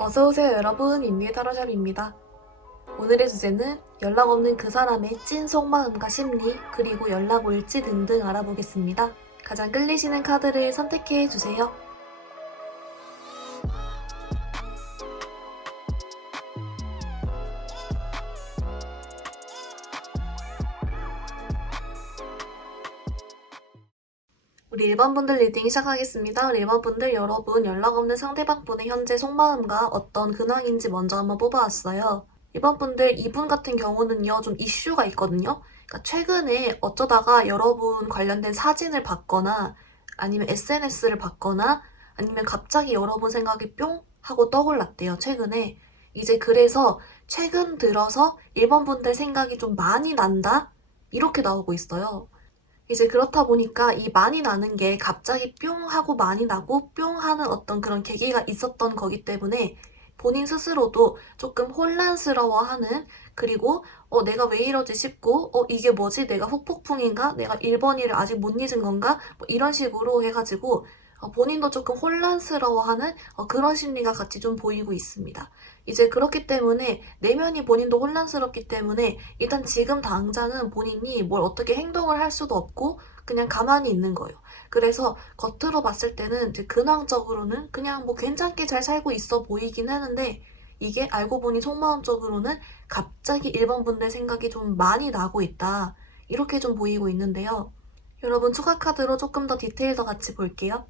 어서오세요 여러분, 인류의 타로샵입니다. 오늘의 주제는 연락 없는 그 사람의 찐 속마음과 심리, 그리고 연락 올지 등등 알아보겠습니다. 가장 끌리시는 카드를 선택해 주세요. 우리 1번 분들 리딩 시작하겠습니다. 우리 1번 분들 여러분, 연락 없는 상대방분의 현재 속마음과 어떤 근황인지 먼저 한번 뽑아왔어요. 2번 분들, 이분 같은 경우는요, 좀 이슈가 있거든요. 그러니까 최근에 어쩌다가 여러분 관련된 사진을 봤거나 아니면 SNS를 봤거나 아니면 갑자기 여러분 생각이 뿅 하고 떠올랐대요, 최근에. 이제 그래서 최근 들어서 1번 분들 생각이 좀 많이 난다? 이렇게 나오고 있어요. 이제 그렇다 보니까 이 많이 나는 게 갑자기 뿅 하고 많이 나고 뿅 하는 어떤 그런 계기가 있었던 거기 때문에 본인 스스로도 조금 혼란스러워하는, 그리고 내가 왜 이러지 싶고 이게 뭐지, 내가 후폭풍인가, 내가 1번이를 아직 못 잊은 건가, 뭐 이런 식으로 해가지고 본인도 조금 혼란스러워하는 그런 심리가 같이 좀 보이고 있습니다. 이제 그렇기 때문에 내면이 본인도 혼란스럽기 때문에 일단 지금 당장은 본인이 뭘 어떻게 행동을 할 수도 없고 그냥 가만히 있는 거예요. 그래서 겉으로 봤을 때는 이제 근황적으로는 그냥 뭐 괜찮게 잘 살고 있어 보이긴 하는데, 이게 알고 보니 속마음적으로는 갑자기 1번 분들 생각이 좀 많이 나고 있다, 이렇게 좀 보이고 있는데요. 여러분, 추가 카드로 조금 더 디테일 더 같이 볼게요.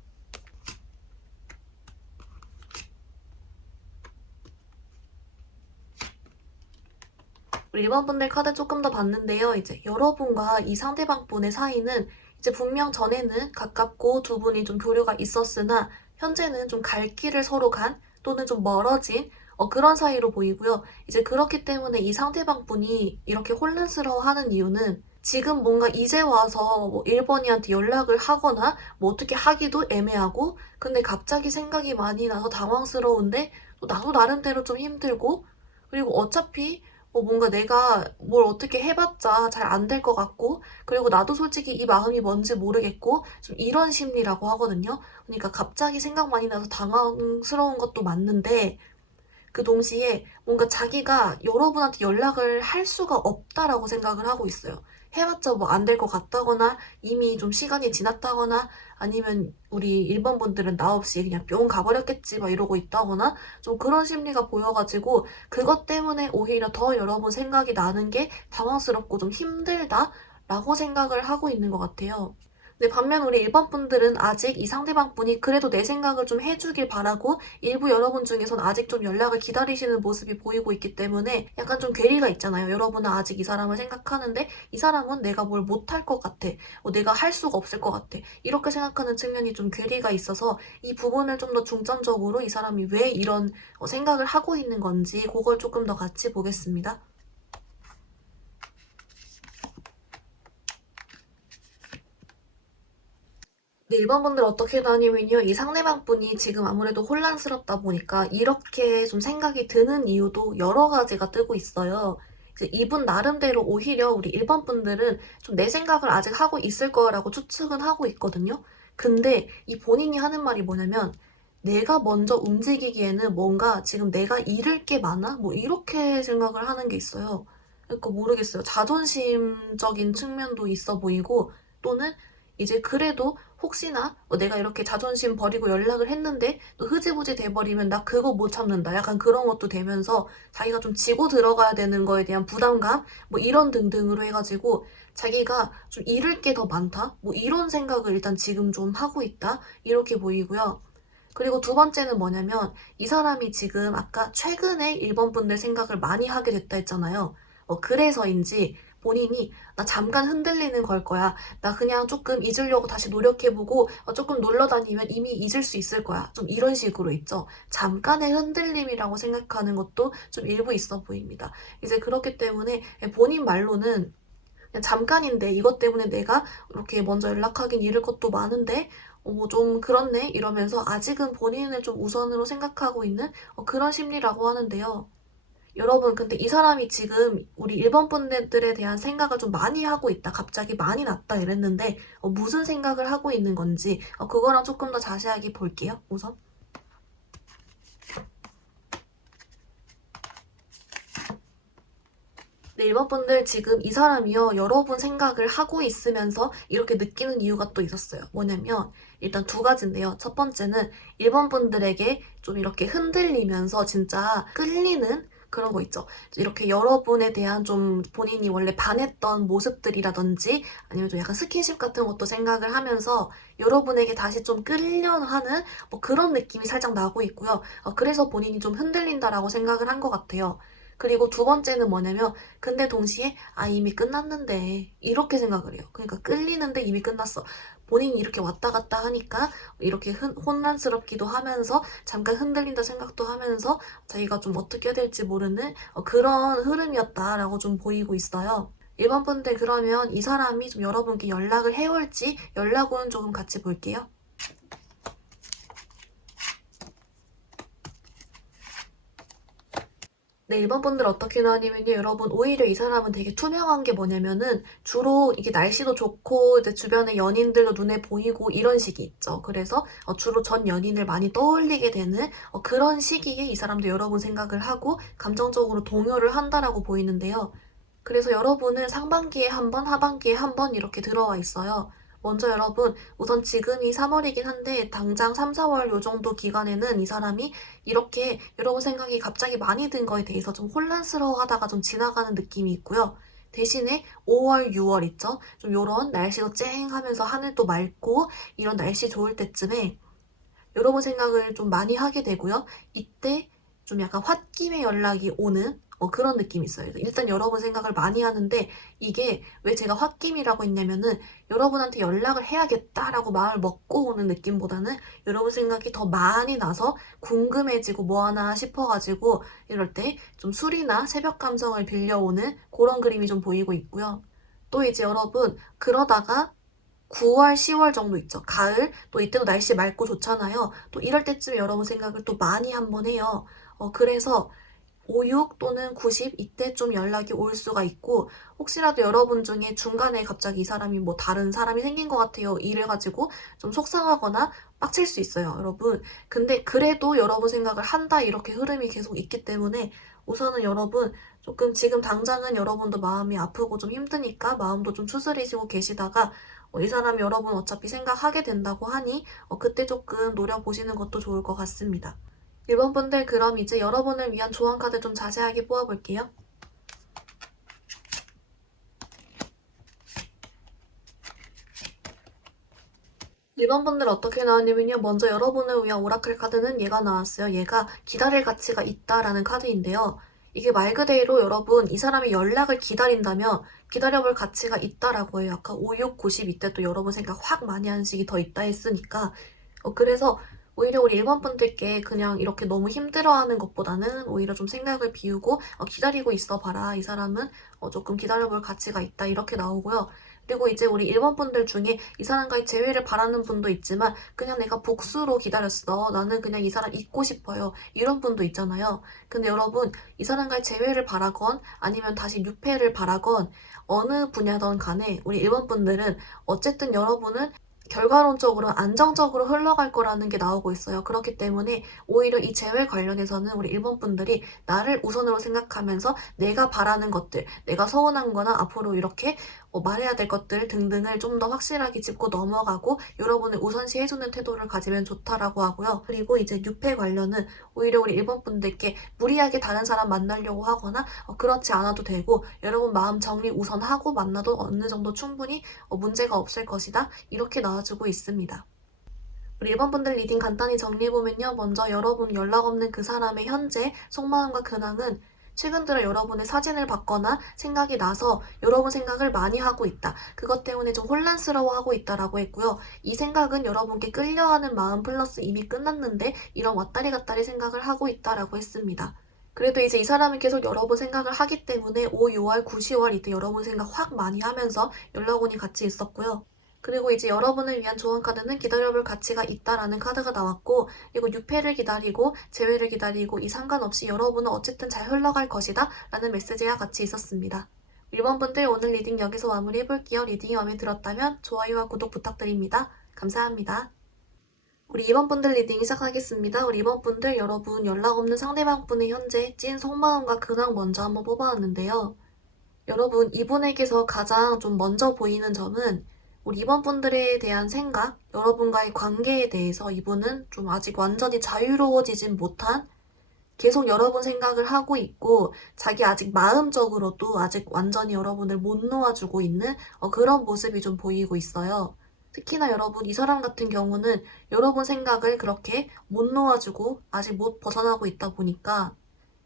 우리 1번 분들 카드 조금 더 봤는데요. 이제 여러분과 이 상대방 분의 사이는 이제 분명 전에는 가깝고 두 분이 좀 교류가 있었으나 현재는 좀 갈 길을 서로 간, 또는 좀 멀어진 그런 사이로 보이고요. 이제 그렇기 때문에 이 상대방 분이 이렇게 혼란스러워하는 이유는 지금 뭔가 이제 와서 뭐 1번이한테 연락을 하거나 뭐 어떻게 하기도 애매하고, 근데 갑자기 생각이 많이 나서 당황스러운데 또 나도 나름대로 좀 힘들고, 그리고 어차피 뭔가 내가 뭘 어떻게 해봤자 잘 안 될 것 같고, 그리고 나도 솔직히 이 마음이 뭔지 모르겠고, 좀 이런 심리라고 하거든요. 그러니까 갑자기 생각 많이 나서 당황스러운 것도 맞는데, 그 동시에 뭔가 자기가 여러분한테 연락을 할 수가 없다라고 생각을 하고 있어요. 해봤자 뭐 안 될 것 같다거나 이미 좀 시간이 지났다거나 아니면 우리 1번 분들은 나 없이 그냥 뿅 가버렸겠지 막 이러고 있다거나 좀 그런 심리가 보여가지고 그것 때문에 오히려 더 여러분 생각이 나는 게 당황스럽고 좀 힘들다라고 생각을 하고 있는 것 같아요. 근데 반면 우리 1번 분들은 아직 이 상대방 분이 그래도 내 생각을 좀 해주길 바라고 일부 여러분 중에선 아직 좀 연락을 기다리시는 모습이 보이고 있기 때문에 약간 좀 괴리가 있잖아요. 여러분은 아직 이 사람을 생각하는데 이 사람은 내가 뭘 못할 것 같아, 내가 할 수가 없을 것 같아, 이렇게 생각하는 측면이 좀 괴리가 있어서 이 부분을 좀 더 중점적으로 이 사람이 왜 이런 생각을 하고 있는 건지 그걸 조금 더 같이 보겠습니다. 네, 1번 분들 어떻게 다니면요, 이 상대방 분이 지금 아무래도 혼란스럽다 보니까 이렇게 좀 생각이 드는 이유도 여러 가지가 뜨고 있어요. 이제 이분 나름대로 오히려 우리 1번 분들은 좀 내 생각을 아직 하고 있을 거라고 추측은 하고 있거든요. 근데 이 본인이 하는 말이 뭐냐면, 내가 먼저 움직이기에는 뭔가 지금 내가 잃을 게 많아? 뭐 이렇게 생각을 하는 게 있어요. 그러니까 모르겠어요. 자존심적인 측면도 있어 보이고, 또는 이제 그래도 혹시나 내가 이렇게 자존심 버리고 연락을 했는데 또 흐지부지 돼버리면 나 그거 못 참는다, 약간 그런 것도 되면서 자기가 좀 지고 들어가야 되는 거에 대한 부담감, 뭐 이런 등등으로 해가지고 자기가 좀 잃을 게 더 많다, 뭐 이런 생각을 일단 지금 좀 하고 있다, 이렇게 보이고요. 그리고 두 번째는 뭐냐면, 이 사람이 지금 아까 최근에 1번 분들 생각을 많이 하게 됐다 했잖아요. 그래서인지 본인이 나 잠깐 흔들리는 걸 거야, 나 그냥 조금 잊으려고 다시 노력해보고 조금 놀러 다니면 이미 잊을 수 있을 거야, 좀 이런 식으로 있죠. 잠깐의 흔들림이라고 생각하는 것도 좀 일부 있어 보입니다. 이제 그렇기 때문에 본인 말로는 그냥 잠깐인데 이것 때문에 내가 이렇게 먼저 연락하긴 이를 것도 많은데 좀 그렇네 이러면서 아직은 본인을 좀 우선으로 생각하고 있는 그런 심리라고 하는데요. 여러분, 근데 이 사람이 지금 우리 1번 분들에 대한 생각을 좀 많이 하고 있다, 갑자기 많이 났다 이랬는데 무슨 생각을 하고 있는 건지 그거랑 조금 더 자세하게 볼게요, 우선. 네, 1번 분들 지금 이 사람이요, 여러분 생각을 하고 있으면서 이렇게 느끼는 이유가 또 있었어요. 뭐냐면, 일단 두 가지인데요. 첫 번째는 1번 분들에게 좀 이렇게 흔들리면서 진짜 끌리는 그런 거 있죠. 이렇게 여러분에 대한 좀 본인이 원래 반했던 모습들이라든지 아니면 좀 약간 스킨십 같은 것도 생각을 하면서 여러분에게 다시 좀 끌려하는 뭐 그런 느낌이 살짝 나고 있고요. 그래서 본인이 좀 흔들린다라고 생각을 한 것 같아요. 그리고 두 번째는 뭐냐면 근데 동시에 이미 끝났는데 이렇게 생각을 해요. 그러니까 끌리는데 이미 끝났어. 본인이 이렇게 왔다 갔다 하니까 이렇게 혼란스럽기도 하면서 잠깐 흔들린다 생각도 하면서 자기가 좀 어떻게 해야 될지 모르는 그런 흐름이었다라고 좀 보이고 있어요. 일반 분들 그러면 이 사람이 좀 여러분께 연락을 해올지 연락은 조금 같이 볼게요. 네, 1번 분들 어떻게 나뉘면요. 여러분, 오히려 이 사람은 되게 투명한 게 뭐냐면은, 주로 이게 날씨도 좋고, 이제 주변에 연인들도 눈에 보이고, 이런 시기 있죠. 그래서 주로 전 연인을 많이 떠올리게 되는 그런 시기에 이 사람도 여러분 생각을 하고, 감정적으로 동요를 한다라고 보이는데요. 그래서 여러분은 상반기에 한 번, 하반기에 한 번 이렇게 들어와 있어요. 먼저 여러분, 우선 지금이 3월이긴 한데, 당장 3, 4월 요 정도 기간에는 이 사람이 이렇게 여러분 생각이 갑자기 많이 든 거에 대해서 좀 혼란스러워 하다가 좀 지나가는 느낌이 있고요. 대신에 5월, 6월 있죠? 좀 요런 날씨도 쨍하면서 하늘도 맑고 이런 날씨 좋을 때쯤에 여러분 생각을 좀 많이 하게 되고요. 이때 좀 약간 홧김에 연락이 오는 그런 느낌이 있어요. 일단 여러분 생각을 많이 하는데 이게 왜 제가 홧김이라고 했냐면은 여러분한테 연락을 해야겠다라고 마음을 먹고 오는 느낌보다는 여러분 생각이 더 많이 나서 궁금해지고 뭐 하나 싶어가지고 이럴 때 좀 술이나 새벽 감성을 빌려오는 그런 그림이 좀 보이고 있고요. 또 이제 여러분 그러다가 9월, 10월 정도 있죠. 가을, 또 이때도 날씨 맑고 좋잖아요. 또 이럴 때쯤에 여러분 생각을 또 많이 한번 해요. 그래서 5, 6 또는 90 이때 좀 연락이 올 수가 있고 혹시라도 여러분 중에 중간에 갑자기 이 사람이 뭐 다른 사람이 생긴 것 같아요. 이래가지고 좀 속상하거나 빡칠 수 있어요, 여러분. 근데 그래도 여러분 생각을 한다 이렇게 흐름이 계속 있기 때문에 우선은 여러분 조금 지금 당장은 여러분도 마음이 아프고 좀 힘드니까 마음도 좀 추스리시고 계시다가 이 사람이 여러분 어차피 생각하게 된다고 하니 그때 조금 노려보시는 것도 좋을 것 같습니다. 1번 분들 그럼 이제 여러분을 위한 조언 카드 좀 자세하게 뽑아볼게요. 1번 분들 어떻게 나왔냐면요. 먼저 여러분을 위한 오라클 카드는 얘가 나왔어요. 얘가 기다릴 가치가 있다라는 카드인데요. 이게 말 그대로 여러분 이 사람의 연락을 기다린다면 기다려볼 가치가 있다라고 해요. 아까 5, 6, 90 이때 또 여러분 생각 확 많이 하는 시기 더 있다 했으니까 그래서 오히려 우리 1번 분들께 그냥 이렇게 너무 힘들어하는 것보다는 오히려 좀 생각을 비우고 기다리고 있어 봐라. 이 사람은 조금 기다려볼 가치가 있다. 이렇게 나오고요. 그리고 이제 우리 1번 분들 중에 이 사람과의 재회를 바라는 분도 있지만 그냥 내가 복수로 기다렸어. 나는 그냥 이 사람 잊고 싶어요. 이런 분도 있잖아요. 근데 여러분 이 사람과의 재회를 바라건 아니면 다시 뉴페를 바라건 어느 분야든 간에 우리 1번 분들은 어쨌든 여러분은 결과론적으로 안정적으로 흘러갈 거라는 게 나오고 있어요. 그렇기 때문에 오히려 이 재회 관련해서는 우리 일본 분들이 나를 우선으로 생각하면서 내가 바라는 것들, 내가 서운한 거나 앞으로 이렇게 말해야 될 것들 등등을 좀 더 확실하게 짚고 넘어가고 여러분을 우선시 해주는 태도를 가지면 좋다라고 하고요. 그리고 이제 뉴페 관련은 오히려 우리 일본 분들께 무리하게 다른 사람 만나려고 하거나 그렇지 않아도 되고 여러분 마음 정리 우선하고 만나도 어느 정도 충분히 문제가 없을 것이다. 이렇게 나와주고 있습니다. 우리 1번 분들 리딩 간단히 정리해보면요. 먼저 여러분 연락 없는 그 사람의 현재 속마음과 근황은 최근 들어 여러분의 사진을 봤거나 생각이 나서 여러분 생각을 많이 하고 있다. 그것 때문에 좀 혼란스러워하고 있다라고 했고요. 이 생각은 여러분께 끌려하는 마음 플러스 이미 끝났는데 이런 왔다리 갔다리 생각을 하고 있다라고 했습니다. 그래도 이제 이 사람은 계속 여러분 생각을 하기 때문에 5, 6월, 9, 10월 이때 여러분 생각 확 많이 하면서 연락운이 같이 있었고요. 그리고 이제 여러분을 위한 조언 카드는 기다려볼 가치가 있다라는 카드가 나왔고 그리고 6회를 기다리고 재회를 기다리고 이 상관없이 여러분은 어쨌든 잘 흘러갈 것이다 라는 메시지가 같이 있었습니다. 1번 분들 오늘 리딩 여기서 마무리해볼게요. 리딩이 마음에 들었다면 좋아요와 구독 부탁드립니다. 감사합니다. 우리 2번 분들 리딩 시작하겠습니다. 우리 2번 분들 여러분 연락 없는 상대방 분의 현재 찐 속마음과 근황 먼저 한번 뽑아왔는데요. 여러분, 이분에게서 가장 좀 먼저 보이는 점은 우리 이번 분들에 대한 생각, 여러분과의 관계에 대해서 이분은 좀 아직 완전히 자유로워지진 못한 계속 여러분 생각을 하고 있고 자기 아직 마음적으로도 아직 완전히 여러분을 못 놓아주고 있는 그런 모습이 좀 보이고 있어요. 특히나 여러분, 이 사람 같은 경우는 여러분 생각을 그렇게 못 놓아주고 아직 못 벗어나고 있다 보니까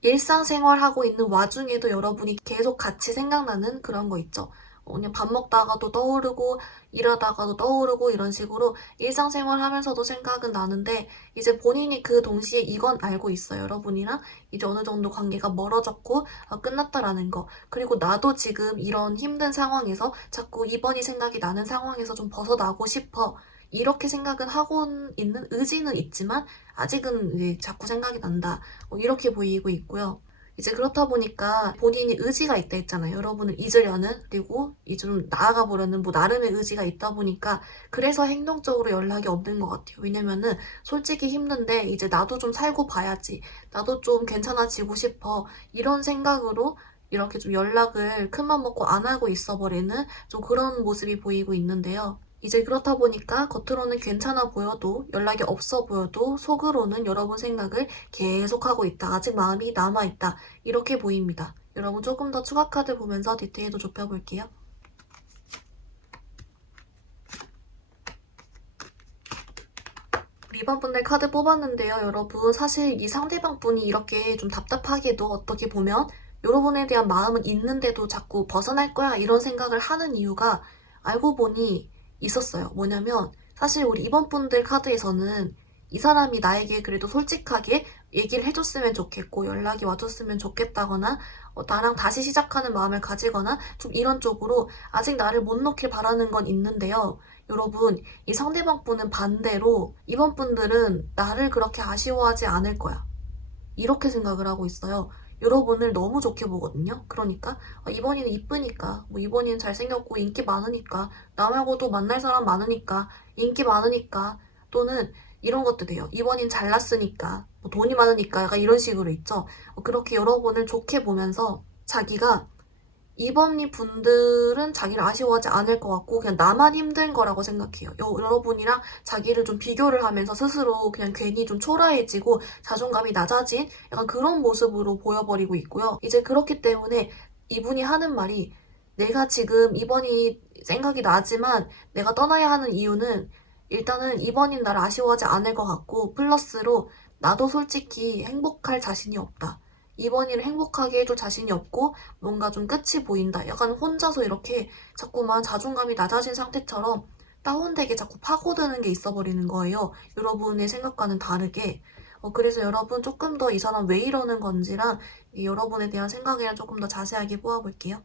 일상생활하고 있는 와중에도 여러분이 계속 같이 생각나는 그런 거 있죠. 그냥 밥 먹다가도 떠오르고 일하다가도 떠오르고 이런 식으로 일상생활 하면서도 생각은 나는데 이제 본인이 그 동시에 이건 알고 있어요. 여러분이랑 이제 어느 정도 관계가 멀어졌고 끝났다라는 거. 그리고 나도 지금 이런 힘든 상황에서 자꾸 이번이 생각이 나는 상황에서 좀 벗어나고 싶어. 이렇게 생각은 하고 있는 의지는 있지만 아직은 이제 자꾸 생각이 난다. 이렇게 보이고 있고요. 이제 그렇다 보니까 본인이 의지가 있다 했잖아요. 여러분을 잊으려는, 그리고 이제 좀 나아가 보려는 뭐 나름의 의지가 있다 보니까 그래서 행동적으로 연락이 없는 것 같아요. 왜냐면은 솔직히 힘든데 이제 나도 좀 살고 봐야지. 나도 좀 괜찮아지고 싶어. 이런 생각으로 이렇게 좀 연락을 큰맘 먹고 안 하고 있어 버리는 좀 그런 모습이 보이고 있는데요. 이제 그렇다 보니까 겉으로는 괜찮아 보여도 연락이 없어 보여도 속으로는 여러분 생각을 계속하고 있다. 아직 마음이 남아있다. 이렇게 보입니다. 여러분 조금 더 추가 카드 보면서 디테일도 좁혀볼게요. 이번 분들 카드 뽑았는데요. 여러분 사실 이 상대방 분이 이렇게 좀 답답하게도 어떻게 보면 여러분에 대한 마음은 있는데도 자꾸 벗어날 거야 이런 생각을 하는 이유가 알고 보니 있었어요. 뭐냐면 사실 우리 이번 분들 카드에서는 이 사람이 나에게 그래도 솔직하게 얘기를 해줬으면 좋겠고 연락이 와줬으면 좋겠다거나 나랑 다시 시작하는 마음을 가지거나 좀 이런 쪽으로 아직 나를 못 놓길 바라는 건 있는데요. 여러분, 이 상대방 분은 반대로 이번 분들은 나를 그렇게 아쉬워하지 않을 거야. 이렇게 생각을 하고 있어요. 여러분을 너무 좋게 보거든요. 그러니까 이번이는 이쁘니까, 뭐 이번이는 잘생겼고 인기 많으니까, 나 말고도 만날 사람 많으니까, 인기 많으니까, 또는 이런 것도 돼요. 이번인 잘났으니까, 뭐 돈이 많으니까, 약간 이런 식으로 있죠. 그렇게 여러분을 좋게 보면서 자기가 이번이 분들은 자기를 아쉬워하지 않을 것 같고 그냥 나만 힘든 거라고 생각해요. 여러분이랑 자기를 좀 비교를 하면서 스스로 그냥 괜히 좀 초라해지고 자존감이 낮아진 약간 그런 모습으로 보여버리고 있고요. 이제 그렇기 때문에 이분이 하는 말이 내가 지금 이번이 생각이 나지만 내가 떠나야 하는 이유는 일단은 이번인 나를 아쉬워하지 않을 것 같고 플러스로 나도 솔직히 행복할 자신이 없다. 이번 일을 행복하게 해줄 자신이 없고 뭔가 좀 끝이 보인다. 약간 혼자서 이렇게 자꾸만 자존감이 낮아진 상태처럼 다운되게 자꾸 파고드는 게 있어 버리는 거예요. 여러분의 생각과는 다르게. 그래서 여러분 조금 더 이 사람 왜 이러는 건지랑 여러분에 대한 생각이랑 조금 더 자세하게 뽑아볼게요.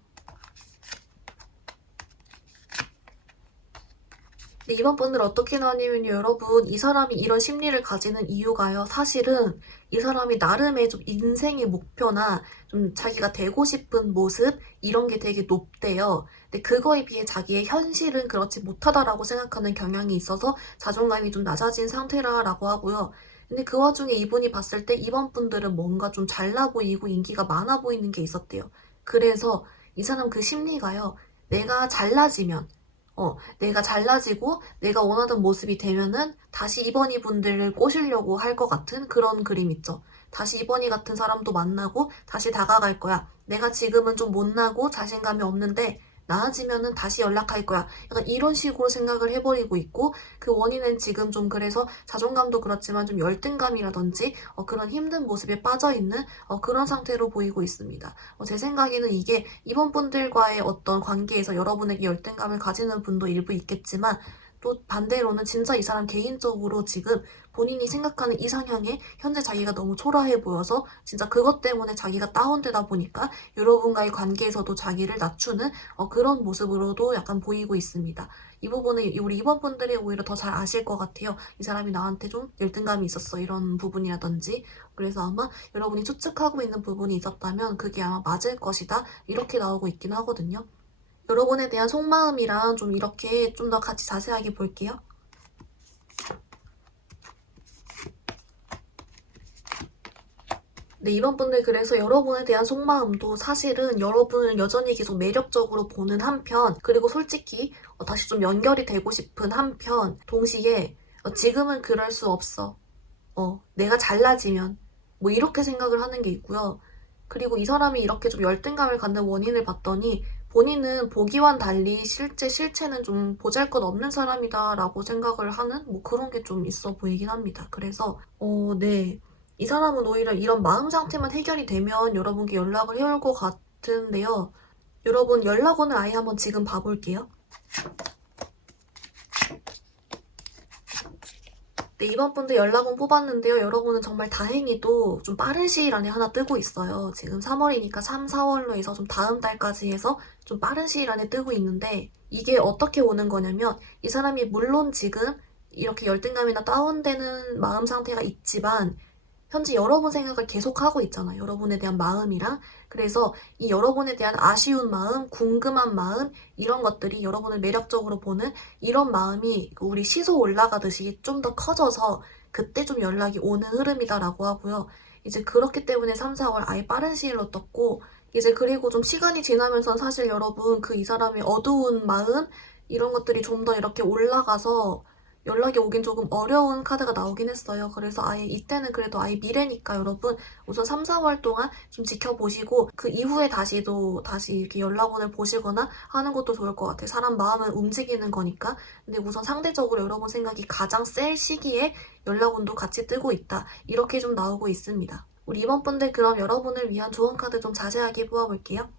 네, 이번 분들 어떻게 나뉘면요. 여러분, 이 사람이 이런 심리를 가지는 이유가요. 사실은 이 사람이 나름의 좀 인생의 목표나 좀 자기가 되고 싶은 모습, 이런 게 되게 높대요. 근데 그거에 비해 자기의 현실은 그렇지 못하다라고 생각하는 경향이 있어서 자존감이 좀 낮아진 상태라고 하고요. 근데 그 와중에 이분이 봤을 때 이번 분들은 뭔가 좀 잘나 보이고 인기가 많아 보이는 게 있었대요. 그래서 이 사람 그 심리가요. 내가 잘나지면 내가 잘나지고 내가 원하던 모습이 되면은 다시 이번이 분들을 꼬시려고 할 것 같은 그런 그림 있죠. 다시 이번이 같은 사람도 만나고 다시 다가갈 거야. 내가 지금은 좀 못나고 자신감이 없는데 나아지면은 다시 연락할 거야. 약간 이런 식으로 생각을 해버리고 있고 그 원인은 지금 좀 그래서 자존감도 그렇지만 좀 열등감이라든지 그런 힘든 모습에 빠져있는 그런 상태로 보이고 있습니다. 제 생각에는 이게 이번 분들과의 어떤 관계에서 여러분에게 열등감을 가지는 분도 일부 있겠지만 또 반대로는 진짜 이 사람 개인적으로 지금 본인이 생각하는 이상향에 현재 자기가 너무 초라해 보여서 진짜 그것 때문에 자기가 다운되다 보니까 여러분과의 관계에서도 자기를 낮추는 그런 모습으로도 약간 보이고 있습니다. 이 부분은 우리 이번 분들이 오히려 더 잘 아실 것 같아요. 이 사람이 나한테 좀 열등감이 있었어 이런 부분이라든지 그래서 아마 여러분이 추측하고 있는 부분이 있었다면 그게 아마 맞을 것이다 이렇게 나오고 있긴 하거든요. 여러분에 대한 속마음이랑 좀 이렇게 좀 더 같이 자세하게 볼게요. 네, 이번 분들 그래서 여러분에 대한 속마음도 사실은 여러분을 여전히 계속 매력적으로 보는 한편, 그리고 솔직히 다시 좀 연결이 되고 싶은 한편, 동시에 지금은 그럴 수 없어. 내가 잘나지면 뭐 이렇게 생각을 하는 게 있고요. 그리고 이 사람이 이렇게 좀 열등감을 갖는 원인을 봤더니 본인은 보기와는 달리 실체는 좀 보잘것없는 사람이다라고 생각을 하는 뭐 그런 게 좀 있어 보이긴 합니다. 그래서 네. 이 사람은 오히려 이런 마음 상태만 해결이 되면 여러분께 연락을 해올 것 같은데요. 여러분 연락원을 아예 한번 지금 봐볼게요. 네, 이번 분도 연락원 뽑았는데요. 여러분은 정말 다행히도 좀 빠른 시일 안에 하나 뜨고 있어요. 지금 3월이니까 3, 4월로 해서 좀 다음 달까지 해서 좀 빠른 시일 안에 뜨고 있는데 이게 어떻게 오는 거냐면 이 사람이 물론 지금 이렇게 열등감이나 다운되는 마음 상태가 있지만 현재 여러분 생각을 계속하고 있잖아요. 여러분에 대한 마음이랑. 그래서 이 여러분에 대한 아쉬운 마음, 궁금한 마음, 이런 것들이 여러분을 매력적으로 보는 이런 마음이 우리 시소 올라가듯이 좀 더 커져서 그때 좀 연락이 오는 흐름이다라고 하고요. 이제 그렇기 때문에 3, 4월 아예 빠른 시일로 떴고, 이제 그리고 좀 시간이 지나면서 사실 여러분 그 이 사람의 어두운 마음, 이런 것들이 좀 더 이렇게 올라가서 연락이 오긴 조금 어려운 카드가 나오긴 했어요. 그래서 아예 이때는 그래도 아예 미래니까 여러분 우선 3, 4월 동안 좀 지켜보시고 그 이후에 다시 이렇게 연락원을 보시거나 하는 것도 좋을 것 같아요. 사람 마음은 움직이는 거니까. 근데 우선 상대적으로 여러분 생각이 가장 셀 시기에 연락원도 같이 뜨고 있다. 이렇게 좀 나오고 있습니다. 우리 이번 분들 그럼 여러분을 위한 조언 카드 좀 자세하게 뽑아볼게요.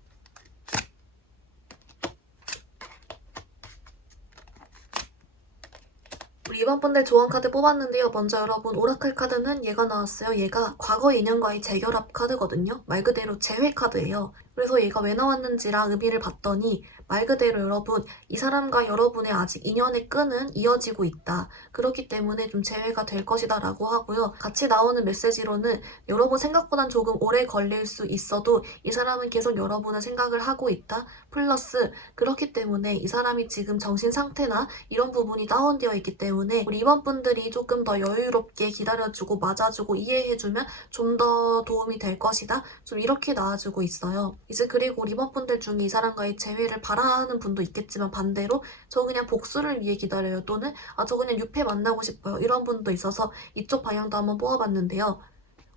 우리 이번 분들 조언 카드 뽑았는데요. 먼저 여러분 오라클 카드는 얘가 나왔어요. 얘가 과거 인연과의 재결합 카드거든요. 말 그대로 재회 카드예요. 그래서 얘가 왜 나왔는지랑 의미를 봤더니 말 그대로 여러분 이 사람과 여러분의 아직 인연의 끈은 이어지고 있다. 그렇기 때문에 좀 재회가 될 것이다 라고 하고요. 같이 나오는 메시지로는 여러분 생각보단 조금 오래 걸릴 수 있어도 이 사람은 계속 여러분을 생각을 하고 있다. 플러스 그렇기 때문에 이 사람이 지금 정신 상태나 이런 부분이 다운되어 있기 때문에 우리 이번 분들이 조금 더 여유롭게 기다려주고 맞아주고 이해해주면 좀 더 도움이 될 것이다. 좀 이렇게 나와주고 있어요. 이제 그리고 우리 이번 분들 중에 이 사람과의 재회를 바라는 분도 있겠지만 반대로 저 그냥 복수를 위해 기다려요. 또는 저 그냥 유패 만나고 싶어요. 이런 분도 있어서 이쪽 방향도 한번 뽑아봤는데요.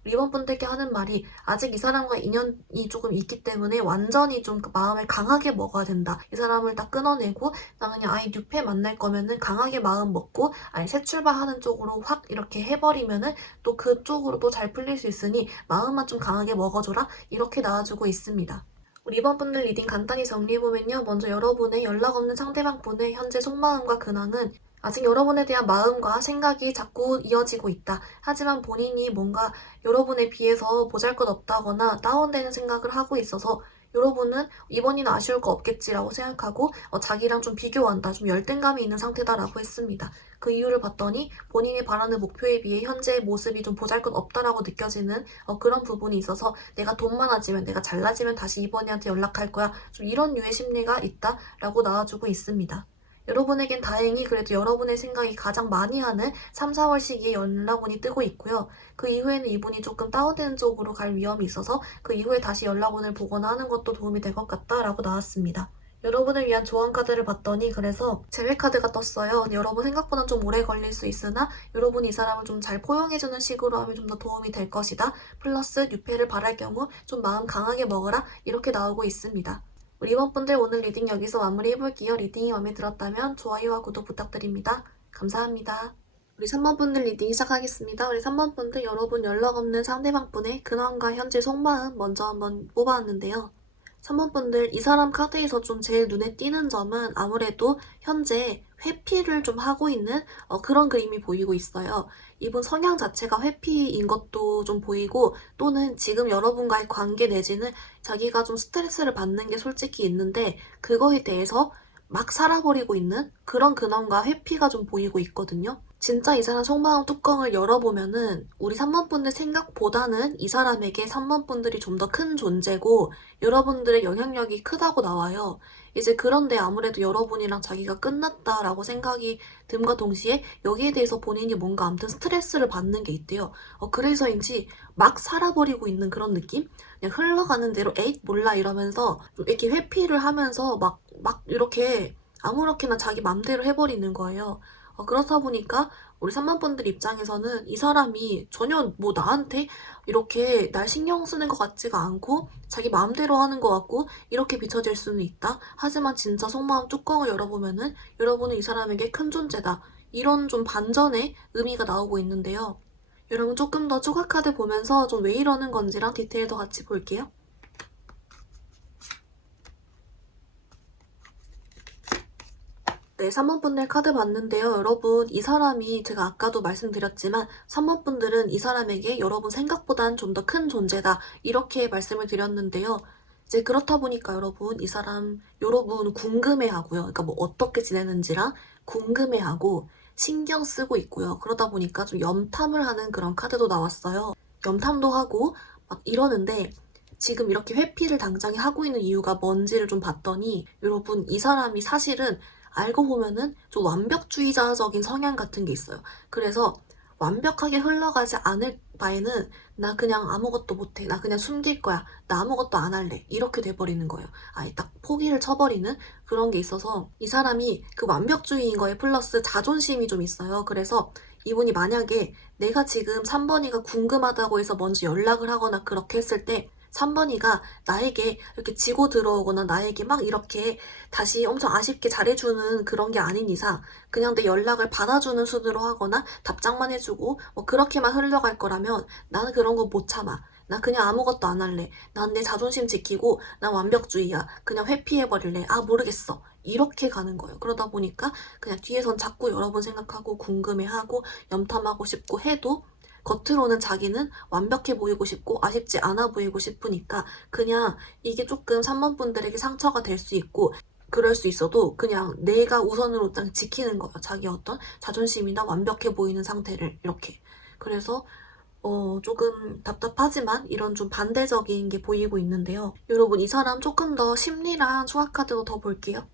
이번 분들께 하는 말이 아직 이 사람과 인연이 조금 있기 때문에 완전히 좀 마음을 강하게 먹어야 된다. 이 사람을 딱 끊어내고 나 그냥 아예 뉴페 만날 거면은 강하게 마음 먹고 아예 새 출발하는 쪽으로 확 이렇게 해버리면은 또 그쪽으로 또 잘 풀릴 수 있으니 마음만 좀 강하게 먹어줘라. 이렇게 나와주고 있습니다. 우리 이번 분들 리딩 간단히 정리해보면요. 먼저 여러분의 연락 없는 상대방 분의 현재 속마음과 근황은 아직 여러분에 대한 마음과 생각이 자꾸 이어지고 있다. 하지만 본인이 뭔가 여러분에 비해서 보잘것없다거나 다운되는 생각을 하고 있어서 여러분은 이번에는 아쉬울 거 없겠지라고 생각하고 자기랑 좀 비교한다. 좀 열등감이 있는 상태다라고 했습니다. 그 이유를 봤더니 본인이 바라는 목표에 비해 현재의 모습이 좀 보잘것없다라고 느껴지는 그런 부분이 있어서 내가 돈 많아지면 내가 잘나지면 다시 이번이한테 연락할 거야. 좀 이런 류의 심리가 있다라고 나와주고 있습니다. 여러분에겐 다행히 그래도 여러분의 생각이 가장 많이 하는 3, 4월 시기에 연락원이 뜨고 있고요. 그 이후에는 이분이 조금 다운되는 쪽으로 갈 위험이 있어서 그 이후에 다시 연락원을 보거나 하는 것도 도움이 될 것 같다라고 나왔습니다. 여러분을 위한 조언 카드를 봤더니 그래서 재회 카드가 떴어요. 여러분 생각보다 좀 오래 걸릴 수 있으나 여러분이 이 사람을 좀 잘 포용해주는 식으로 하면 좀 더 도움이 될 것이다. 플러스 유패를 바랄 경우 좀 마음 강하게 먹어라. 이렇게 나오고 있습니다. 우리 이번 분들 오늘 리딩 여기서 마무리해볼게요. 리딩이 마음에 들었다면 좋아요와 구독 부탁드립니다. 감사합니다. 우리 3번 분들 리딩 시작하겠습니다. 우리 3번 분들 여러분 연락 없는 상대방 분의 근황과 현재 속마음 먼저 한번 뽑아왔는데요. 3번 분들 이 사람 카드에서 좀 제일 눈에 띄는 점은 아무래도 현재 회피를 좀 하고 있는 그런 그림이 보이고 있어요. 이분 성향 자체가 회피인 것도 좀 보이고 또는 지금 여러분과의 관계 내지는 자기가 좀 스트레스를 받는 게 솔직히 있는데 그거에 대해서 막 살아버리고 있는 그런 근황과 회피가 좀 보이고 있거든요. 진짜 이 사람 속마음 뚜껑을 열어보면은 우리 3번 분들 생각보다는 이 사람에게 3번 분들이 좀 더 큰 존재고 여러분들의 영향력이 크다고 나와요. 이제 그런데 아무래도 여러분이랑 자기가 끝났다라고 생각이 듦과 동시에 여기에 대해서 본인이 뭔가 아무튼 스트레스를 받는 게 있대요. 그래서인지 막 살아버리고 있는 그런 느낌? 그냥 흘러가는 대로 에잇 몰라 이러면서 좀 이렇게 회피를 하면서 막 이렇게 아무렇게나 자기 맘대로 해버리는 거예요. 그렇다 보니까 우리 3번분들 입장에서는 이 사람이 전혀 뭐 나한테 이렇게 날 신경 쓰는 것 같지가 않고 자기 마음대로 하는 것 같고 이렇게 비춰질 수는 있다. 하지만 진짜 속마음 뚜껑을 열어보면은 여러분은 이 사람에게 큰 존재다. 이런 좀 반전의 의미가 나오고 있는데요. 여러분 조금 더 추가 카드 보면서 좀 왜 이러는 건지랑 디테일도 같이 볼게요. 네, 3번분들 카드 봤는데요. 여러분, 이 사람이 제가 아까도 말씀드렸지만 3번분들은 이 사람에게 여러분 생각보단 좀 더 큰 존재다. 이렇게 말씀을 드렸는데요. 이제 그렇다 보니까 여러분, 이 사람, 여러분 궁금해하고요. 그러니까 뭐 어떻게 지내는지랑 궁금해하고 신경 쓰고 있고요. 그러다 보니까 좀 염탐을 하는 그런 카드도 나왔어요. 염탐도 하고 막 이러는데 지금 이렇게 회피를 당장에 하고 있는 이유가 뭔지를 좀 봤더니 여러분, 이 사람이 사실은 알고 보면은 좀 완벽주의자적인 성향 같은 게 있어요. 그래서 완벽하게 흘러가지 않을 바에는 나 그냥 아무것도 못해. 나 그냥 숨길 거야. 나 아무것도 안 할래. 이렇게 돼버리는 거예요. 아예 딱 포기를 쳐버리는 그런 게 있어서 이 사람이 그 완벽주의인 거에 플러스 자존심이 좀 있어요. 그래서 이분이 만약에 내가 지금 3번이가 궁금하다고 해서 먼저 연락을 하거나 그렇게 했을 때 3번이가 나에게 이렇게 지고 들어오거나 나에게 막 이렇게 다시 엄청 아쉽게 잘해주는 그런 게 아닌 이상 그냥 내 연락을 받아주는 수준으로 하거나 답장만 해주고 뭐 그렇게만 흘러갈 거라면 나는 그런 거 못 참아. 나 그냥 아무것도 안 할래. 난 내 자존심 지키고 난 완벽주의야. 그냥 회피해버릴래. 아 모르겠어. 이렇게 가는 거예요. 그러다 보니까 그냥 뒤에선 자꾸 여러분 생각하고 궁금해하고 염탐하고 싶고 해도 겉으로는 자기는 완벽해 보이고 싶고 아쉽지 않아 보이고 싶으니까 그냥 이게 조금 3번분들에게 상처가 될 수 있고 그럴 수 있어도 그냥 내가 우선으로 딱 지키는 거예요. 자기 어떤 자존심이나 완벽해 보이는 상태를 이렇게. 그래서 조금 답답하지만 이런 좀 반대적인 게 보이고 있는데요. 여러분 이 사람 조금 더 심리랑 추가 카드도 더 볼게요.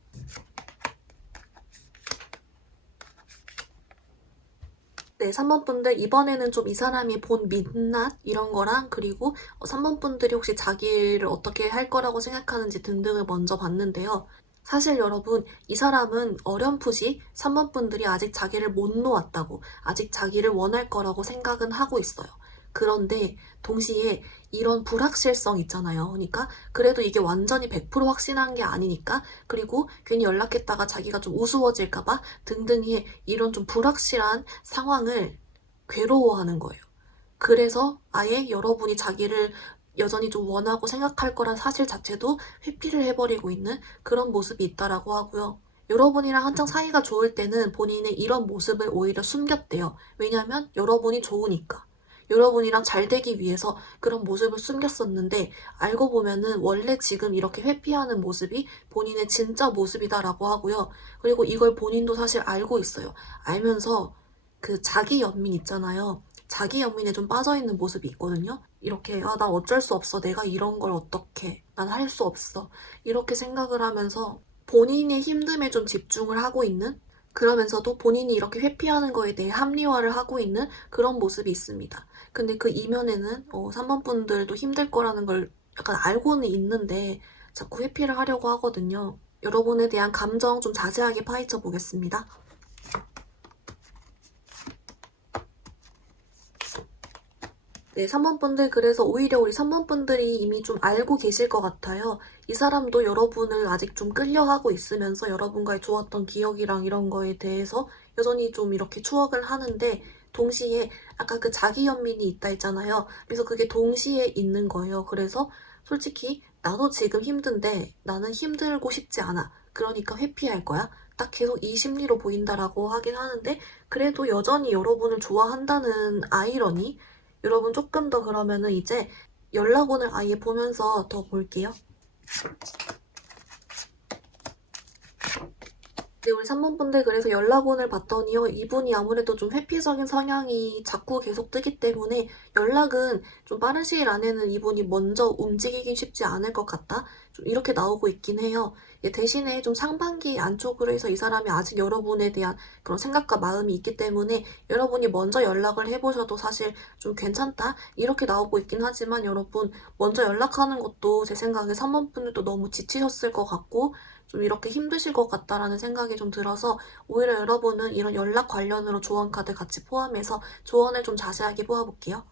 네, 3번분들 이번에는 좀 이 사람이 본 민낯 이런 거랑 그리고 3번분들이 혹시 자기를 어떻게 할 거라고 생각하는지 등등을 먼저 봤는데요. 사실 여러분 이 사람은 어렴풋이 3번분들이 아직 자기를 못 놓았다고 아직 자기를 원할 거라고 생각은 하고 있어요. 그런데 동시에 이런 불확실성 있잖아요. 그러니까 그래도 이게 완전히 100% 확신한 게 아니니까 그리고 괜히 연락했다가 자기가 좀 우스워질까봐 등등의 이런 좀 불확실한 상황을 괴로워하는 거예요. 그래서 아예 여러분이 자기를 여전히 좀 원하고 생각할 거란 사실 자체도 회피를 해버리고 있는 그런 모습이 있다라고 하고요. 여러분이랑 한창 사이가 좋을 때는 본인의 이런 모습을 오히려 숨겼대요. 왜냐면 여러분이 좋으니까. 여러분이랑 잘 되기 위해서 그런 모습을 숨겼었는데 알고 보면은 원래 지금 이렇게 회피하는 모습이 본인의 진짜 모습이다라고 하고요. 그리고 이걸 본인도 사실 알고 있어요. 알면서 그 자기 연민 있잖아요. 자기 연민에 좀 빠져있는 모습이 있거든요. 이렇게 나 어쩔 수 없어. 내가 이런 걸 어떻게. 난 할 수 없어. 이렇게 생각을 하면서 본인의 힘듦에 좀 집중을 하고 있는 그러면서도 본인이 이렇게 회피하는 거에 대해 합리화를 하고 있는 그런 모습이 있습니다. 근데 그 이면에는 3번 분들도 힘들 거라는 걸 약간 알고는 있는데 자꾸 회피를 하려고 하거든요. 여러분에 대한 감정 좀 자세하게 파헤쳐 보겠습니다. 네, 3번 분들 그래서 오히려 우리 3번 분들이 이미 좀 알고 계실 것 같아요. 이 사람도 여러분을 아직 좀 끌려하고 있으면서 여러분과의 좋았던 기억이랑 이런 거에 대해서 여전히 좀 이렇게 추억을 하는데 동시에 아까 그 자기 연민이 있다 했잖아요. 그래서 그게 동시에 있는 거예요. 그래서 솔직히 나도 지금 힘든데 나는 힘들고 싶지 않아. 그러니까 회피할 거야. 딱 계속 이 심리로 보인다라고 하긴 하는데 그래도 여전히 여러분을 좋아한다는 아이러니 여러분 조금 더 그러면은 이제 연락원을 아예 보면서 더 볼게요. 네, 우리 3번분들 그래서 연락원을 봤더니요. 이분이 아무래도 좀 회피적인 성향이 자꾸 계속 뜨기 때문에 연락은 좀 빠른 시일 안에는 이분이 먼저 움직이긴 쉽지 않을 것 같다. 좀 이렇게 나오고 있긴 해요. 예, 대신에 좀 상반기 안쪽으로 해서 이 사람이 아직 여러분에 대한 그런 생각과 마음이 있기 때문에 여러분이 먼저 연락을 해보셔도 사실 좀 괜찮다. 이렇게 나오고 있긴 하지만 여러분 먼저 연락하는 것도 제 생각에 3번분들도 너무 지치셨을 것 같고 좀 이렇게 힘드실 것 같다라는 생각이 좀 들어서 오히려 여러분은 이런 연락 관련으로 조언 카드 같이 포함해서 조언을 좀 자세하게 뽑아볼게요.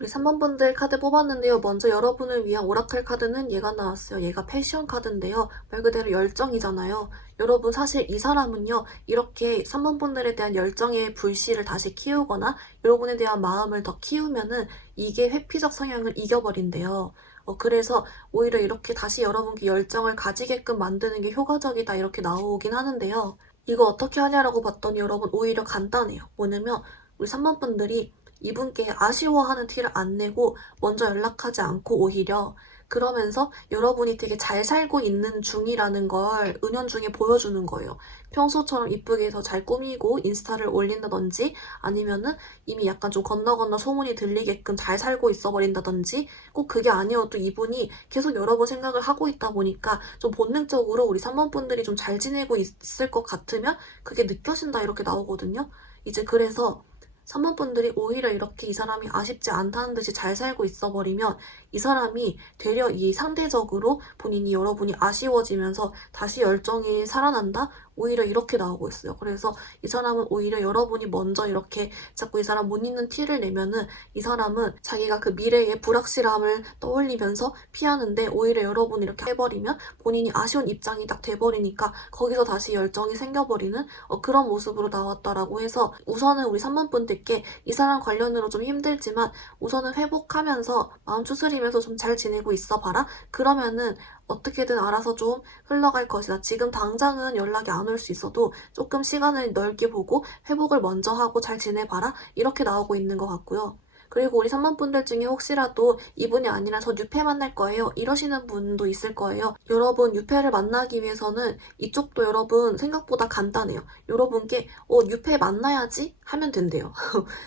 우리 3번분들 카드 뽑았는데요. 먼저 여러분을 위한 오라클 카드는 얘가 나왔어요. 얘가 패션 카드인데요. 말 그대로 열정이잖아요. 여러분 사실 이 사람은요. 이렇게 3번분들에 대한 열정의 불씨를 다시 키우거나 여러분에 대한 마음을 더 키우면은 이게 회피적 성향을 이겨버린대요. 그래서 오히려 이렇게 다시 여러분께 열정을 가지게끔 만드는 게 효과적이다 이렇게 나오긴 하는데요. 이거 어떻게 하냐라고 봤더니 여러분 오히려 간단해요. 뭐냐면 우리 3번분들이 이분께 아쉬워하는 티를 안 내고 먼저 연락하지 않고 오히려 그러면서 여러분이 되게 잘 살고 있는 중이라는 걸 은연중에 보여주는 거예요. 평소처럼 이쁘게 해서 잘 꾸미고 인스타를 올린다든지 아니면은 이미 약간 좀 건너 소문이 들리게끔 잘 살고 있어 버린다든지 꼭 그게 아니어도 이분이 계속 여러분 생각을 하고 있다 보니까 좀 본능적으로 우리 3번분들이 좀 잘 지내고 있을 것 같으면 그게 느껴진다 이렇게 나오거든요. 이제 그래서 3번분들이 오히려 이렇게 이 사람이 아쉽지 않다는 듯이 잘 살고 있어 버리면 이 사람이 되려 이 상대적으로 본인이 여러분이 아쉬워지면서 다시 열정이 살아난다? 오히려 이렇게 나오고 있어요. 그래서 이 사람은 오히려 여러분이 먼저 이렇게 자꾸 이 사람 못 있는 티를 내면은 이 사람은 자기가 그 미래의 불확실함을 떠올리면서 피하는데 오히려 여러분이 이렇게 해버리면 본인이 아쉬운 입장이 딱 돼버리니까 거기서 다시 열정이 생겨버리는 그런 모습으로 나왔다라고 해서 우선은 우리 3번분들께 이 사람 관련으로 좀 힘들지만 우선은 회복하면서 마음 추스리면서 좀 잘 지내고 있어 봐라. 그러면은 어떻게든 알아서 좀 흘러갈 것이다. 지금 당장은 연락이 안 올 수 있어도 조금 시간을 넓게 보고 회복을 먼저 하고 잘 지내봐라. 이렇게 나오고 있는 것 같고요. 그리고 우리 3번분들 중에 혹시라도 이분이 아니라 저 뉴페 만날 거예요. 이러시는 분도 있을 거예요. 여러분 뉴페를 만나기 위해서는 이쪽도 여러분 생각보다 간단해요. 여러분께 뉴페 만나야지 하면 된대요.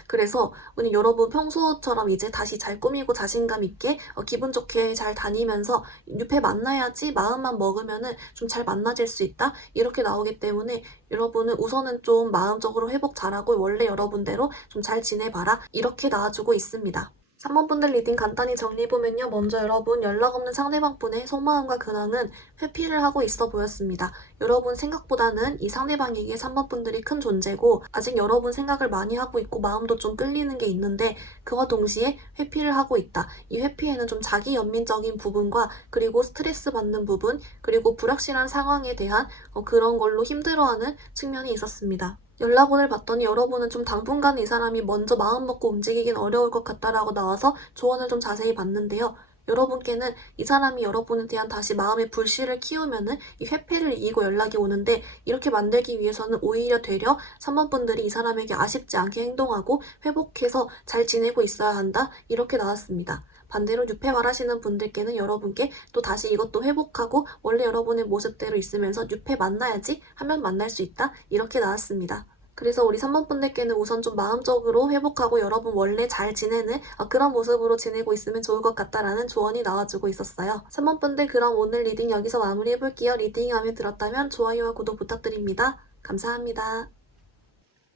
그래서 오늘 여러분 평소처럼 이제 다시 잘 꾸미고 자신감 있게 기분 좋게 잘 다니면서 뉴페 만나야지 마음만 먹으면은 좀 잘 만나질 수 있다 이렇게 나오기 때문에 여러분은 우선은 좀 마음적으로 회복 잘하고 원래 여러분대로 좀 잘 지내봐라 이렇게 나와주고 있습니다. 3번분들 리딩 간단히 정리해보면요. 먼저 여러분 연락 없는 상대방분의 속마음과 근황은 회피를 하고 있어 보였습니다. 여러분 생각보다는 이 상대방에게 3번분들이 큰 존재고 아직 여러분 생각을 많이 하고 있고 마음도 좀 끌리는 게 있는데 그와 동시에 회피를 하고 있다. 이 회피에는 좀 자기 연민적인 부분과 그리고 스트레스 받는 부분 그리고 불확실한 상황에 대한 그런 걸로 힘들어하는 측면이 있었습니다. 연락원을 봤더니 여러분은 좀 당분간은 이 사람이 먼저 마음 먹고 움직이긴 어려울 것 같다라고 나와서 조언을 좀 자세히 봤는데요. 여러분께는 이 사람이 여러분에 대한 다시 마음의 불씨를 키우면은 이 회피를 이기고 연락이 오는데 이렇게 만들기 위해서는 오히려 되려 3번분들이 이 사람에게 아쉽지 않게 행동하고 회복해서 잘 지내고 있어야 한다. 이렇게 나왔습니다. 반대로 뉴페 말하시는 분들께는 여러분께 또 다시 이것도 회복하고 원래 여러분의 모습대로 있으면서 뉴페 만나야지 하면 만날 수 있다. 이렇게 나왔습니다. 그래서 우리 3번분들께는 우선 좀 마음적으로 회복하고 여러분 원래 잘 지내는 그런 모습으로 지내고 있으면 좋을 것 같다라는 조언이 나와주고 있었어요. 3번분들 그럼 오늘 리딩 여기서 마무리해볼게요. 리딩이 마음에 들었다면 좋아요와 구독 부탁드립니다. 감사합니다.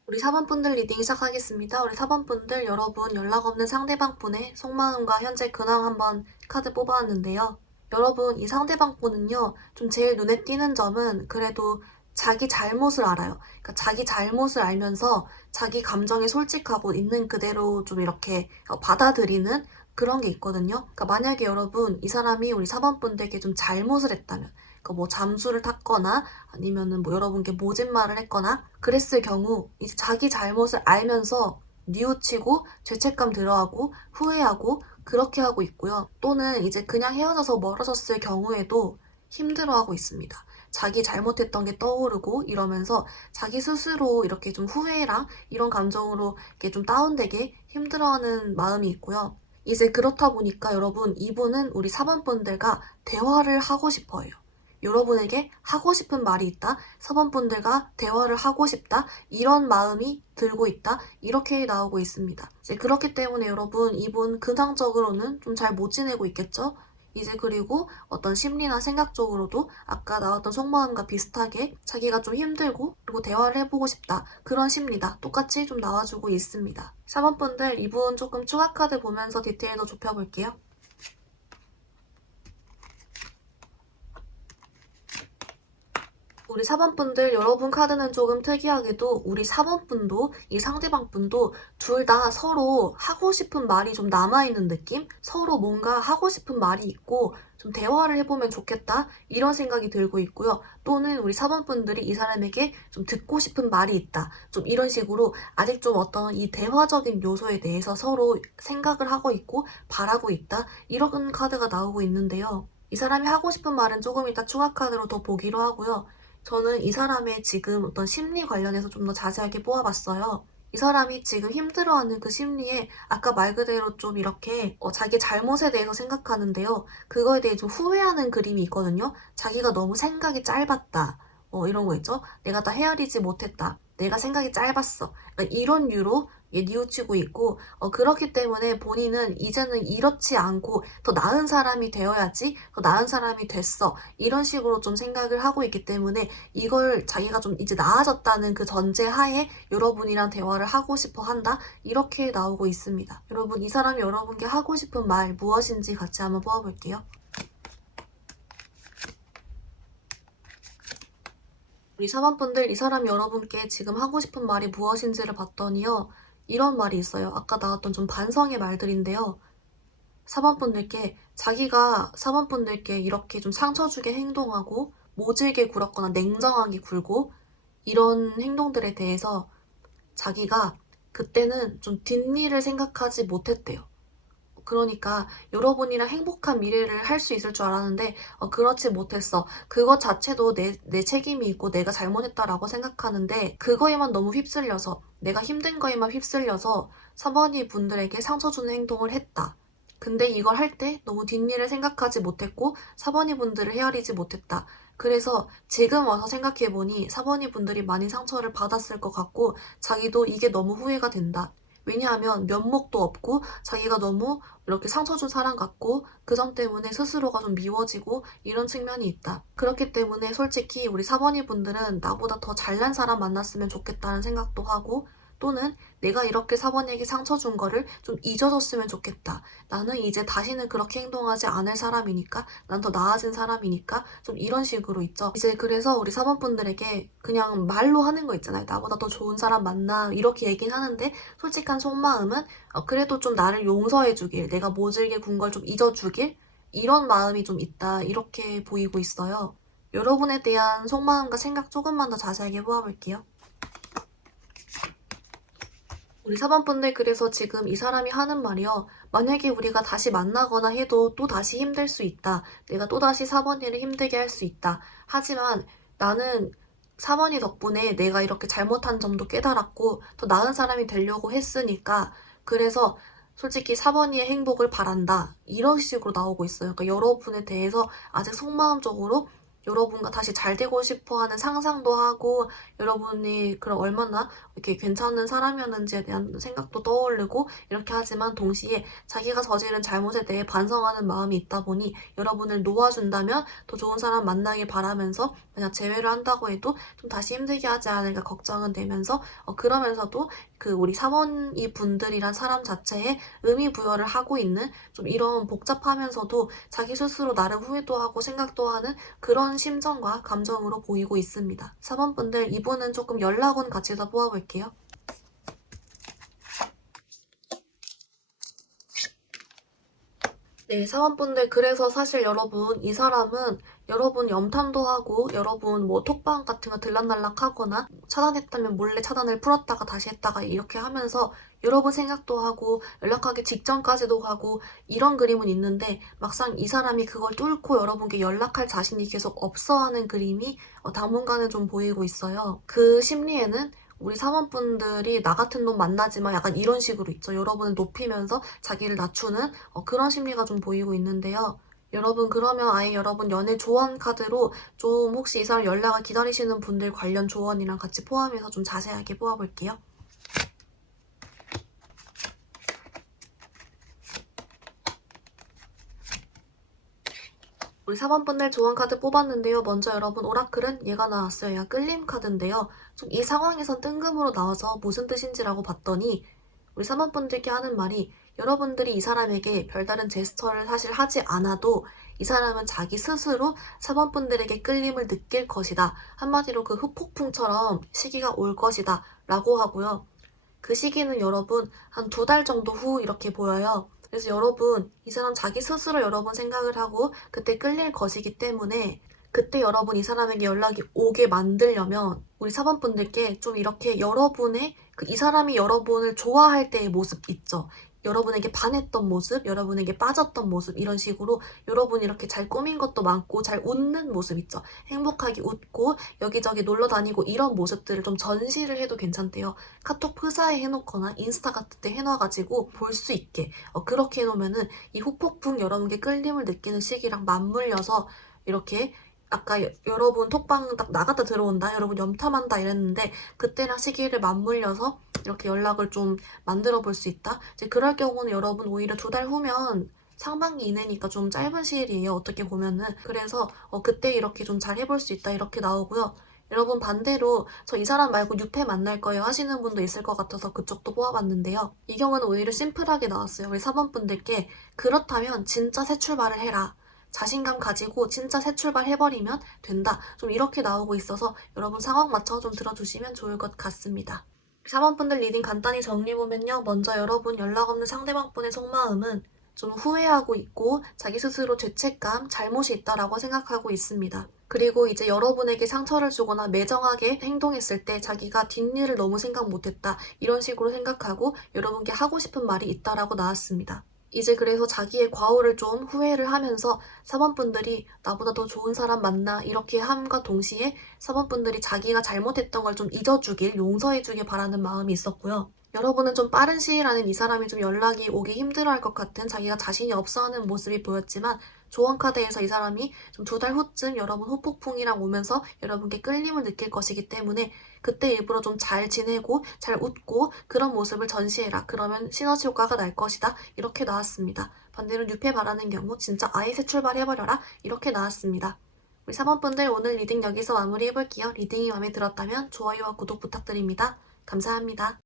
우리 4번분들 리딩 시작하겠습니다. 우리 4번분들 여러분 연락 없는 상대방분의 속마음과 현재 근황 한번 카드 뽑아왔는데요. 여러분 이 상대방분은요. 좀 제일 눈에 띄는 점은 그래도 자기 잘못을 알아요. 그러니까 자기 잘못을 알면서 자기 감정에 솔직하고 있는 그대로 좀 이렇게 받아들이는 그런 게 있거든요. 그러니까 만약에 여러분 이 사람이 우리 4번분들께 좀 잘못을 했다면 그러니까 뭐 잠수를 탔거나 아니면은 뭐 여러분께 모진말을 했거나 그랬을 경우 이제 자기 잘못을 알면서 뉘우치고 죄책감 들어하고 후회하고 그렇게 하고 있고요. 또는 이제 그냥 헤어져서 멀어졌을 경우에도 힘들어하고 있습니다. 자기 잘못했던 게 떠오르고 이러면서 자기 스스로 이렇게 좀 후회랑 이런 감정으로 이렇게 좀 다운되게 힘들어하는 마음이 있고요. 이제 그렇다 보니까 여러분, 이분은 우리 4번 분들과 대화를 하고 싶어요. 여러분에게 하고 싶은 말이 있다. 4번 분들과 대화를 하고 싶다. 이런 마음이 들고 있다. 이렇게 나오고 있습니다. 이제 그렇기 때문에 여러분, 이분 근황적으로는 좀 잘 못 지내고 있겠죠? 이제 그리고 어떤 심리나 생각적으로도 아까 나왔던 속마음과 비슷하게 자기가 좀 힘들고 그리고 대화를 해보고 싶다. 그런 심리다. 똑같이 좀 나와주고 있습니다. 4번 분들, 이분 조금 추가 카드 보면서 디테일 더 좁혀볼게요. 우리 4번 분들, 여러분 카드는 조금 특이하게도 우리 4번 분도 이 상대방 분도 둘 다 서로 하고 싶은 말이 좀 남아있는 느낌? 서로 뭔가 하고 싶은 말이 있고 좀 대화를 해보면 좋겠다 이런 생각이 들고 있고요. 또는 우리 4번 분들이 이 사람에게 좀 듣고 싶은 말이 있다. 좀 이런 식으로 아직 좀 어떤 이 대화적인 요소에 대해서 서로 생각을 하고 있고 바라고 있다. 이런 카드가 나오고 있는데요. 이 사람이 하고 싶은 말은 조금 이따 추가 카드로 더 보기로 하고요. 저는 이 사람의 지금 어떤 심리 관련해서 좀 더 자세하게 뽑아봤어요. 이 사람이 지금 힘들어하는 그 심리에 아까 말 그대로 좀 이렇게 자기 잘못에 대해서 생각하는데요. 그거에 대해 좀 후회하는 그림이 있거든요. 자기가 너무 생각이 짧았다. 이런 거 있죠. 내가 다 헤아리지 못했다. 내가 생각이 짧았어. 그러니까 이런 류로 뉘우치고 있고 그렇기 때문에 본인은 이제는 이렇지 않고 더 나은 사람이 되어야지, 더 나은 사람이 됐어. 이런 식으로 좀 생각을 하고 있기 때문에 이걸 자기가 좀 이제 나아졌다는 그 전제하에 여러분이랑 대화를 하고 싶어 한다. 이렇게 나오고 있습니다. 여러분, 이 사람이 여러분께 하고 싶은 말 무엇인지 같이 한번 뽑아볼게요. 우리 4번 분들, 이 사람이 여러분께 지금 하고 싶은 말이 무엇인지를 봤더니요. 이런 말이 있어요. 아까 나왔던 좀 반성의 말들인데요. 4번 분들께 자기가 4번 분들께 이렇게 좀 상처 주게 행동하고 모질게 굴었거나 냉정하게 굴고 이런 행동들에 대해서 자기가 그때는 좀 뒷일을 생각하지 못했대요. 그러니까 여러분이랑 행복한 미래를 할 수 있을 줄 알았는데 그렇지 못했어. 그것 자체도 내 책임이 있고 내가 잘못했다라고 생각하는데 그거에만 너무 휩쓸려서 내가 힘든 거에만 휩쓸려서 사모님 분들에게 상처 주는 행동을 했다. 근데 이걸 할 때 너무 뒷일을 생각하지 못했고 사모님 분들을 헤아리지 못했다. 그래서 지금 와서 생각해보니 사모님 분들이 많이 상처를 받았을 것 같고 자기도 이게 너무 후회가 된다. 왜냐하면 면목도 없고 자기가 너무 이렇게 상처 준 사람 같고 그 점 때문에 스스로가 좀 미워지고 이런 측면이 있다. 그렇기 때문에 솔직히 우리 사번이 분들은 나보다 더 잘난 사람 만났으면 좋겠다는 생각도 하고 또는 내가 이렇게 사번에게 상처 준 거를 좀 잊어줬으면 좋겠다. 나는 이제 다시는 그렇게 행동하지 않을 사람이니까 난 더 나아진 사람이니까 좀 이런 식으로 있죠. 이제 그래서 우리 사번분들에게 그냥 말로 하는 거 있잖아요. 나보다 더 좋은 사람 만나 이렇게 얘기는 하는데 솔직한 속마음은 그래도 좀 나를 용서해주길, 내가 모질게 군 걸 좀 잊어주길 이런 마음이 좀 있다. 이렇게 보이고 있어요. 여러분에 대한 속마음과 생각 조금만 더 자세하게 보아볼게요. 우리 사반분들 그래서 지금 이 사람이 하는 말이요. 만약에 우리가 다시 만나거나 해도 또 다시 힘들 수 있다. 내가 또다시 사번이를 힘들게 할 수 있다. 하지만 나는 사번이 덕분에 내가 이렇게 잘못한 점도 깨달았고 더 나은 사람이 되려고 했으니까 그래서 솔직히 사번이의 행복을 바란다. 이런 식으로 나오고 있어요. 그러니까 여러분에 대해서 아직 속마음적으로 여러분과 다시 잘 되고 싶어 하는 상상도 하고 여러분이 그럼 얼마나 이렇게 괜찮은 사람이었는지에 대한 생각도 떠오르고 이렇게 하지만 동시에 자기가 저지른 잘못에 대해 반성하는 마음이 있다 보니 여러분을 놓아준다면 더 좋은 사람 만나길 바라면서 만약 재회를 한다고 해도 좀 다시 힘들게 하지 않을까 걱정은 되면서 그러면서도 그 우리 사원이 분들이란 사람 자체에 의미 부여를 하고 있는 좀 이런 복잡하면서도 자기 스스로 나름 후회도 하고 생각도 하는 그런 심정과 감정으로 보이고 있습니다. 4번분들 이분은 조금 연락운 같이 더 뽑아볼게요. 네, 사원분들 그래서 사실 여러분 이 사람은 여러분 염탐도 하고 여러분 뭐 톡방 같은 거 들락날락 하거나 차단했다면 몰래 차단을 풀었다가 다시 했다가 이렇게 하면서 여러분 생각도 하고 연락하기 직전까지도 가고 이런 그림은 있는데 막상 이 사람이 그걸 뚫고 여러분께 연락할 자신이 계속 없어 하는 그림이 당분간은 좀 보이고 있어요. 그 심리에는 우리 사원분들이 나 같은 놈 만나지 마 약간 이런 식으로 있죠. 여러분을 높이면서 자기를 낮추는 그런 심리가 좀 보이고 있는데요. 여러분 그러면 아예 여러분 연애 조언 카드로 좀 혹시 이 사람 연락을 기다리시는 분들 관련 조언이랑 같이 포함해서 좀 자세하게 뽑아볼게요. 우리 사번분들 조언 카드 뽑았는데요. 먼저 여러분 오라클은 얘가 나왔어요. 얘가 끌림 카드인데요. 좀 이 상황에선 뜬금으로 나와서 무슨 뜻인지라고 봤더니 우리 사번분들께 하는 말이 여러분들이 이 사람에게 별다른 제스처를 사실 하지 않아도 이 사람은 자기 스스로 사번분들에게 끌림을 느낄 것이다. 한마디로 그 후폭풍처럼 시기가 올 것이다. 라고 하고요. 그 시기는 여러분 한 2달 정도 후 이렇게 보여요. 그래서 여러분 이 사람 자기 스스로 여러분 생각을 하고 그때 끌릴 것이기 때문에 그때 여러분 이 사람에게 연락이 오게 만들려면 우리 사번분들께 좀 이렇게 여러분의 이 사람이 여러분을 좋아할 때의 모습 있죠. 여러분에게 반했던 모습, 여러분에게 빠졌던 모습 이런 식으로 여러분이 이렇게 잘 꾸민 것도 많고 잘 웃는 모습 있죠. 행복하게 웃고 여기저기 놀러 다니고 이런 모습들을 좀 전시를 해도 괜찮대요. 카톡 프사에 해놓거나 인스타 같은 데 해놔가지고 볼 수 있게 그렇게 해놓으면은 이 후폭풍 여러분께 끌림을 느끼는 시기랑 맞물려서 이렇게 아까 여러분 톡방 딱 나갔다 들어온다, 여러분 염탐한다 이랬는데 그때랑 시기를 맞물려서 이렇게 연락을 좀 만들어 볼 수 있다. 이제 그럴 경우는 여러분 오히려 2달 후면 상반기 이내니까 좀 짧은 시일이에요. 어떻게 보면은. 그래서 그때 이렇게 좀 잘 해볼 수 있다 이렇게 나오고요. 여러분 반대로 저 이 사람 말고 6회 만날 거예요 하시는 분도 있을 것 같아서 그쪽도 뽑아봤는데요. 이 경우는 오히려 심플하게 나왔어요. 우리 사번분들께 그렇다면 진짜 새 출발을 해라. 자신감 가지고 진짜 새 출발 해버리면 된다. 좀 이렇게 나오고 있어서 여러분 상황 맞춰 좀 들어주시면 좋을 것 같습니다. 4번분들 리딩 간단히 정리해보면요. 먼저 여러분 연락 없는 상대방분의 속마음은 좀 후회하고 있고 자기 스스로 죄책감, 잘못이 있다라고 생각하고 있습니다. 그리고 이제 여러분에게 상처를 주거나 매정하게 행동했을 때 자기가 뒷일을 너무 생각 못했다. 이런 식으로 생각하고 여러분께 하고 싶은 말이 있다라고 나왔습니다. 이제 그래서 자기의 과오를 좀 후회를 하면서 사번분들이 나보다 더 좋은 사람 만나 이렇게 함과 동시에 사번분들이 자기가 잘못했던 걸 좀 잊어주길 용서해주길 바라는 마음이 있었고요. 여러분은 좀 빠른 시일 안에 이 사람이 좀 연락이 오기 힘들어할 것 같은 자기가 자신이 없어하는 모습이 보였지만 조언 카드에서 이 사람이 좀 2달 후쯤 여러분 후폭풍이랑 오면서 여러분께 끌림을 느낄 것이기 때문에 그때 일부러 좀 잘 지내고 잘 웃고 그런 모습을 전시해라. 그러면 시너지 효과가 날 것이다. 이렇게 나왔습니다. 반대로 6회 바라는 경우 진짜 아예 새 출발해버려라. 이렇게 나왔습니다. 우리 4번분들 오늘 리딩 여기서 마무리해볼게요. 리딩이 마음에 들었다면 좋아요와 구독 부탁드립니다. 감사합니다.